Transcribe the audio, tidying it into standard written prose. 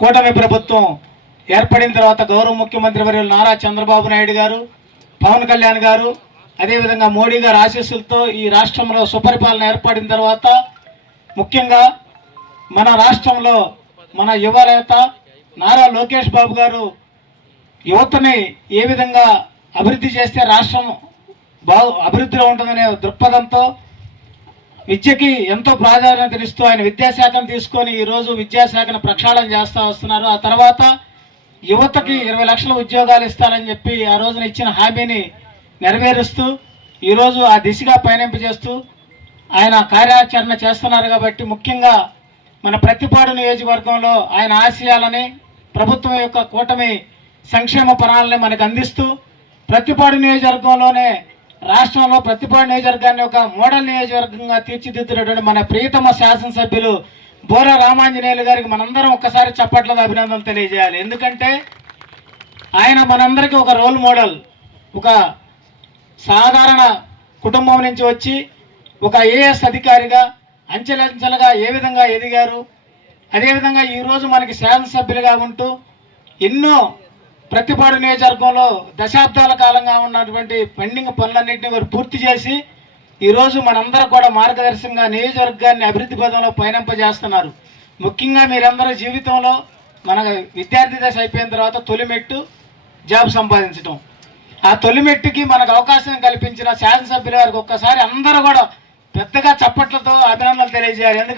కూటమి ప్రభుత్వం ఏర్పడిన తర్వాత గౌరవ ముఖ్యమంత్రి వర్యులు నారా చంద్రబాబు నాయుడు గారు, పవన్ కళ్యాణ్ గారు, అదేవిధంగా మోడీ గారు ఆశీస్సులతో ఈ రాష్ట్రంలో సుపరిపాలన ఏర్పడిన తర్వాత ముఖ్యంగా మన రాష్ట్రంలో మన యువ నేత నారా లోకేష్ బాబు గారు యువతని ఏ విధంగా అభివృద్ధి చేస్తే రాష్ట్రం అభివృద్ధిలో ఉంటుందనే దృక్పథంతో విద్యకి ఎంతో ప్రాధాన్యతనిస్తూ ఆయన విద్యాశాఖను తీసుకొని ఈరోజు విద్యాశాఖను ప్రక్షాళన చేస్తూ వస్తున్నారు. ఆ తర్వాత యువతకి 20 లక్షల ఉద్యోగాలు ఇస్తారని చెప్పి ఆ రోజున ఇచ్చిన హామీని నెరవేరుస్తూ ఈరోజు ఆ దిశగా పయనింపజేస్తూ ఆయన కార్యాచరణ చేస్తున్నారు. కాబట్టి ముఖ్యంగా మన ప్రతిపాడు నియోజకవర్గంలో ఆయన ఆశయాలని ప్రభుత్వం యొక్క కూటమి సంక్షేమ పథకాలని మనకు అందిస్తూ ప్రతిపాడు నియోజకవర్గంలోనే రాష్ట్రంలో ప్రతిపాడు నియోజకవర్గాన్ని ఒక మోడల్ నియోజకవర్గంగా తీర్చిదిద్దినటువంటి మన ప్రియతమ శాసనసభ్యులు బోరా రామాంజనేయులు గారికి మనందరం ఒక్కసారి చప్పట్లతో అభినందనలు తెలియజేయాలి. ఎందుకంటే ఆయన మనందరికీ ఒక రోల్ మోడల్. ఒక సాధారణ కుటుంబం నుంచి వచ్చి ఒక ఐఏఎస్ అధికారిగా అంచెలంచెలుగా ఏ విధంగా ఎదిగారు, అదేవిధంగా ఈరోజు మనకి శాసనసభ్యులుగా ఉంటూ ఎన్నో ప్రతిపాడు నియోజకవర్గంలో దశాబ్దాల కాలంగా ఉన్నటువంటి పెండింగ్ పనులన్నింటినీ వారు పూర్తి చేసి ఈరోజు మనందరూ కూడా మార్గదర్శకంగా నియోజకవర్గాన్ని అభివృద్ధి పదంలో పయనింపజేస్తున్నారు. ముఖ్యంగా మీరందరూ జీవితంలో మన విద్యార్థి దశ అయిపోయిన తర్వాత తొలిమెట్టు జాబ్ సంపాదించడం. ఆ తొలిమెట్టుకి మనకు అవకాశం కల్పించిన శాసనసభ్యుల వారికి ఒక్కసారి అందరూ కూడా పెద్దగా చప్పట్లతో అభినందనలు తెలియజేయాలి. ఎందుకంటే